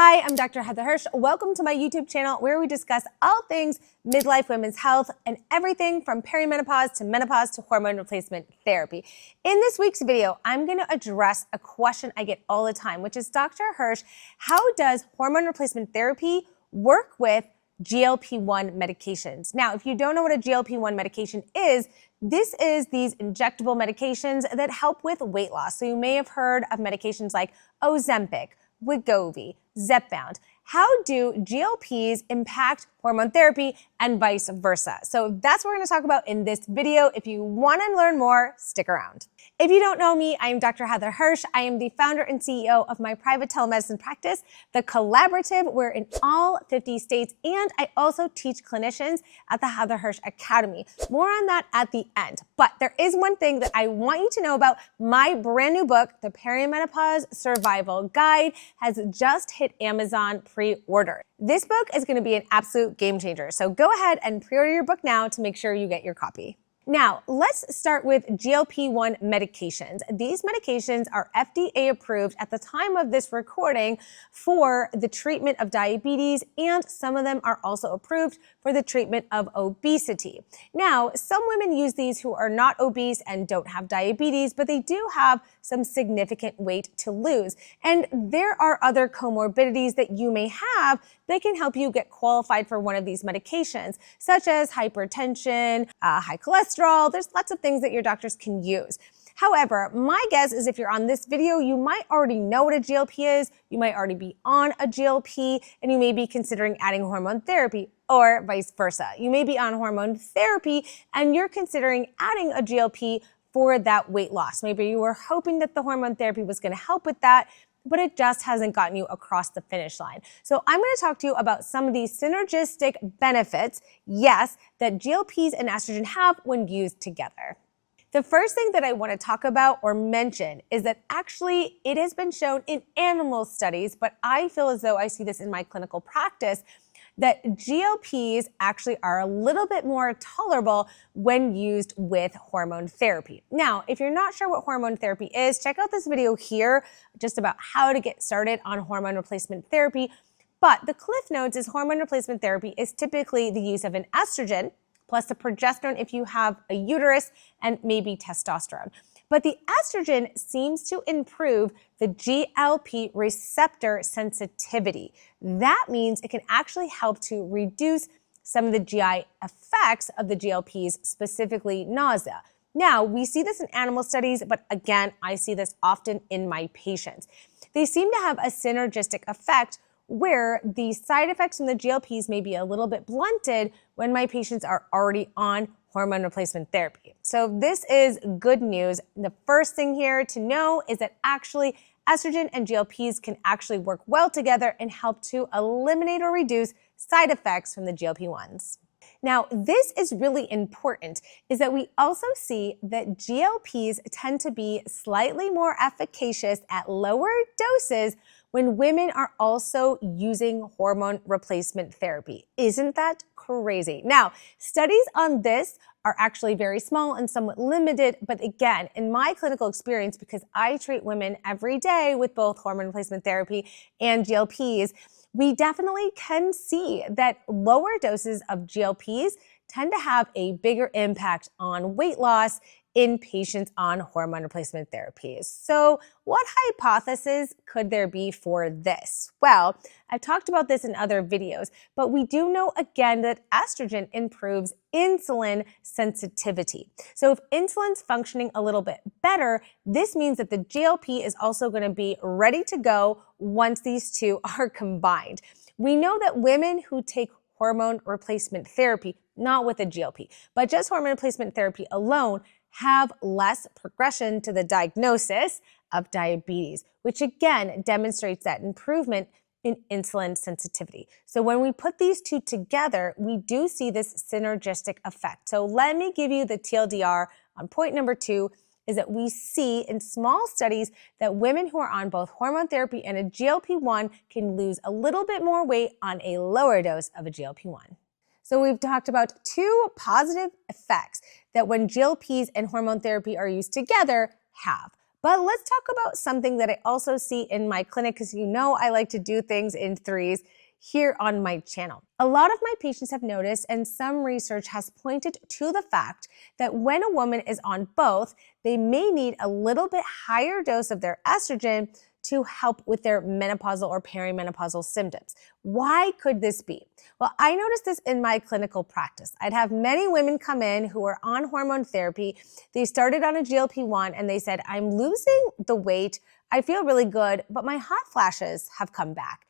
Hi, I'm Dr. Heather Hirsch. Welcome to my YouTube channel where we discuss all things midlife women's health and everything from perimenopause to menopause to hormone replacement therapy. In this week's video, I'm going to address a question I get all the time, which is, Dr. Hirsch, how does hormone replacement therapy work with GLP-1 medications? Now, if you don't know what a GLP-1 medication is, this is these injectable medications that help with weight loss. So you may have heard of medications like Ozempic, Wegovy, Zepbound. How do GLPs impact hormone therapy and vice versa? So that's what we're going to talk about in this video. If you want to learn more, stick around. If you don't know me, I am Dr. Heather Hirsch. I am the founder and CEO of my private telemedicine practice, The Collaborative. We're in all 50 states, and I also teach clinicians at the Heather Hirsch Academy. More on that at the end. But there is one thing that I want you to know about. My brand new book, The Perimenopause Survival Guide, has just hit Amazon pre-order. This book is going to be an absolute game changer. So go ahead and pre-order your book now to make sure you get your copy. Now, let's start with GLP-1 medications. These medications are FDA approved at the time of this recording for the treatment of diabetes, and some of them are also approved for the treatment of obesity. Now, some women use these who are not obese and don't have diabetes, but they do have some significant weight to lose. And there are other comorbidities that you may have that can help you get qualified for one of these medications, such as hypertension, high cholesterol. There's lots of things that your doctors can use. However, my guess is if you're on this video, you might already know what a GLP is, you might already be on a GLP, and you may be considering adding hormone therapy, or vice versa. You may be on hormone therapy and you're considering adding a GLP for that weight loss. Maybe you were hoping that the hormone therapy was going to help with that, but it just hasn't gotten you across the finish line. So I'm going to talk to you about some of these synergistic benefits, yes, that GLPs and estrogen have when used together. The first thing that I want to talk about or mention is that actually it has been shown in animal studies, but I feel as though I see this in my clinical practice, that GLPs actually are a little bit more tolerable when used with hormone therapy. Now, if you're not sure what hormone therapy is, check out this video here just about how to get started on hormone replacement therapy. But the cliff notes is hormone replacement therapy is typically the use of an estrogen plus a progesterone if you have a uterus and maybe testosterone. But the estrogen seems to improve the GLP receptor sensitivity. That means it can actually help to reduce some of the GI effects of the GLPs, specifically nausea. Now, we see this in animal studies, but again, I see this often in my patients. They seem to have a synergistic effect where the side effects from the GLPs may be a little bit blunted when my patients are already on hormone replacement therapy. So this is good news. The first thing here to know is that actually estrogen and GLPs can actually work well together and help to eliminate or reduce side effects from the GLP-1s. Now, this is really important, is that we also see that GLPs tend to be slightly more efficacious at lower doses when women are also using hormone replacement therapy. Isn't that crazy? Now, studies on this are actually very small and somewhat limited, but again, in my clinical experience, because I treat women every day with both hormone replacement therapy and GLPs, we definitely can see that lower doses of GLPs tend to have a bigger impact on weight loss in patients on hormone replacement therapies. So what hypothesis could there be for this? Well, I've talked about this in other videos, but we do know again that estrogen improves insulin sensitivity. So if insulin's functioning a little bit better, this means that the GLP is also going to be ready to go once these two are combined. We know that women who take hormone replacement therapy, not with a GLP, but just hormone replacement therapy alone, have less progression to the diagnosis of diabetes, which again demonstrates that improvement in insulin sensitivity. So when we put these two together, we do see this synergistic effect. So let me give you the TLDR on point number 2, is that we see in small studies that women who are on both hormone therapy and a GLP-1 can lose a little bit more weight on a lower dose of a GLP-1. So we've talked about 2 positive effects that when GLPs and hormone therapy are used together have. But let's talk about something that I also see in my clinic, because you know I like to do things in threes here on my channel. A lot of my patients have noticed, and some research has pointed to the fact that when a woman is on both, they may need a little bit higher dose of their estrogen to help with their menopausal or perimenopausal symptoms. Why could this be? Well, I noticed this in my clinical practice. I'd have many women come in who are on hormone therapy. They started on a GLP-1 and they said, I'm losing the weight. I feel really good, but my hot flashes have come back.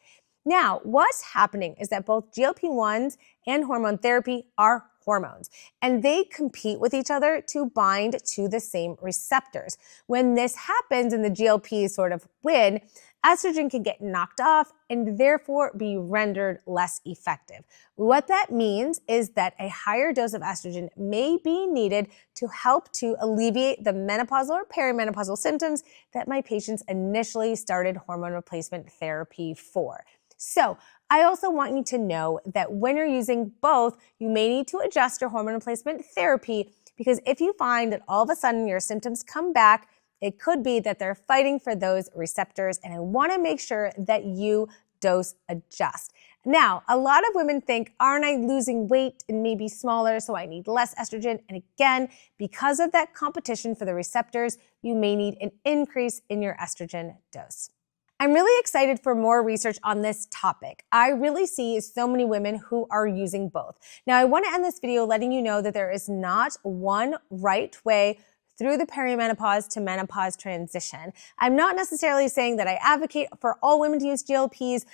Now, what's happening is that both GLP-1s and hormone therapy are hormones, and they compete with each other to bind to the same receptors. When this happens and the GLPs sort of win, estrogen can get knocked off and therefore be rendered less effective. What that means is that a higher dose of estrogen may be needed to help to alleviate the menopausal or perimenopausal symptoms that my patients initially started hormone replacement therapy for. So I also want you to know that when you're using both, you may need to adjust your hormone replacement therapy, because if you find that all of a sudden your symptoms come back, it could be that they're fighting for those receptors, and I want to make sure that you dose adjust. Now, a lot of women think, aren't I losing weight and maybe smaller, so I need less estrogen? And again, because of that competition for the receptors, you may need an increase in your estrogen dose. I'm really excited for more research on this topic. I really see so many women who are using both. Now, I want to end this video letting you know that there is not one right way through the perimenopause to menopause transition. I'm not necessarily saying that I advocate for all women to use GLPs,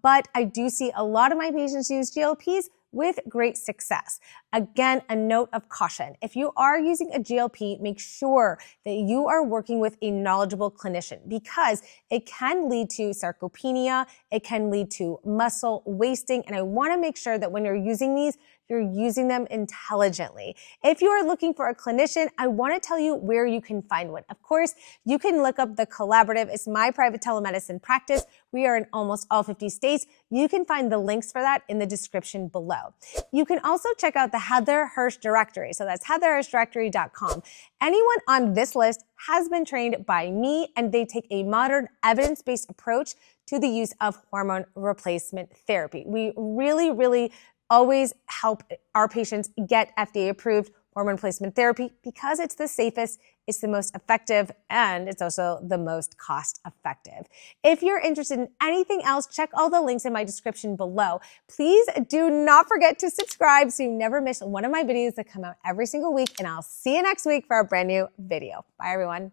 but I do see a lot of my patients use GLPs with great success. Again, a note of caution. If you are using a GLP, make sure that you are working with a knowledgeable clinician, because it can lead to sarcopenia, it can lead to muscle wasting, and I want to make sure that when you're using these, you're using them intelligently. If you are looking for a clinician, I want to tell you where you can find one. Of course, you can look up The Collaborative. It's my private telemedicine practice. We are in almost all 50 states. You can find the links for that in the description below. You can also check out the Heather Hirsch directory. So that's heatherhirschdirectory.com. Anyone on this list has been trained by me, and they take a modern evidence-based approach to the use of hormone replacement therapy. We really always help our patients get FDA-approved hormone replacement therapy because it's the safest, it's the most effective, and it's also the most cost-effective. If you're interested in anything else, check all the links in my description below. Please do not forget to subscribe so you never miss one of my videos that come out every single week, and I'll see you next week for a brand new video. Bye, everyone.